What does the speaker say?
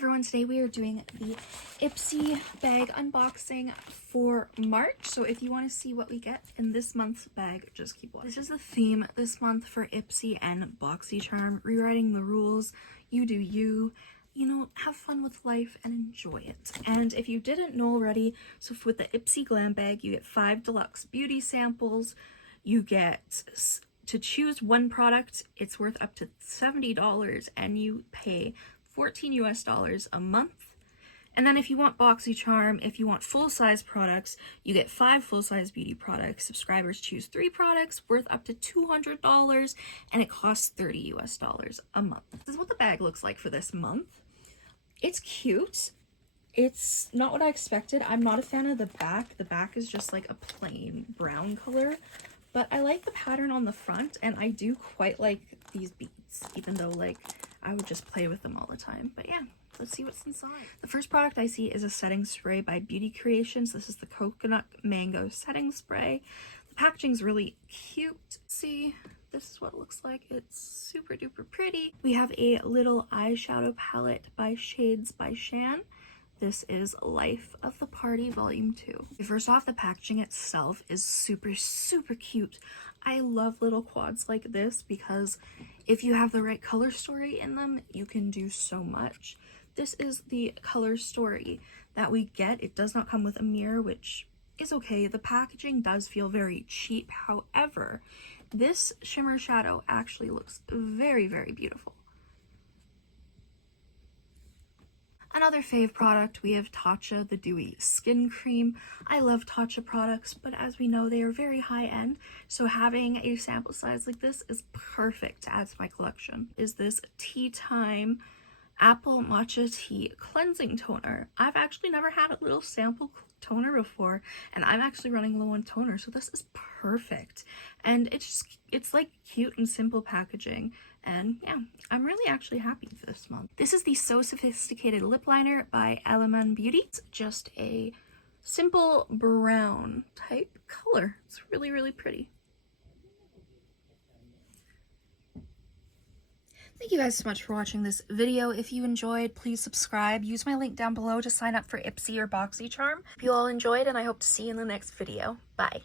everyone, today we are doing the Ipsy bag unboxing for March. So if you want to see what we get in this month's bag, just keep watching. This is the theme this month for Ipsy and BoxyCharm, rewriting the rules. You do you. You know, have fun with life and enjoy it. And if you didn't know already, so with the Ipsy Glam Bag, you get 5 deluxe beauty samples. You get, to choose one product, it's worth up to $70 and you pay $14 US a month. And then if you want BoxyCharm, if you want full-size products, you get 5 full-size beauty products. Subscribers choose 3 products worth up to $200 and it costs $30 US a month. This is what the bag looks like for this month. It's cute. It's not what I expected. I'm not a fan of the back. The back is just like a plain brown color, but I like the pattern on the front and I do quite like these beads, even though like I would just play with them all the time. But yeah, let's see what's inside. The first product I see is a setting spray by Beauty Creations. This is the Coconut Mango Setting Spray. The packaging's really cute. See, this is what it looks like. It's super duper pretty. We have a little eyeshadow palette by Shades by Shan. This is Life of the Party Volume 2. First off, the packaging itself is super cute. I love little quads like this because if you have the right color story in them, you can do so much. This is the color story that we get. It does not come with a mirror, which is okay. The packaging does feel very cheap. However, this shimmer shadow actually looks very beautiful. Another fave product, we have Tatcha, the Dewy Skin Cream. I love Tatcha products, but as we know, they are very high-end, so having a sample size like this is perfect to add to my collection. Is this Tea Time Apple Matcha Tea Cleansing Toner. I've actually never had a little sample toner before, and I'm actually running low on toner, so this is perfect. And it's like cute and simple packaging. And yeah, I'm really actually happy with this month. This is the So Sophisticated Lip Liner by Element Beauty. It's just a simple brown type color. It's really pretty. Thank you guys so much for watching this video. If you enjoyed, please subscribe. Use my link down below to sign up for Ipsy or BoxyCharm. If you all enjoyed, and I hope to see you in the next video. Bye.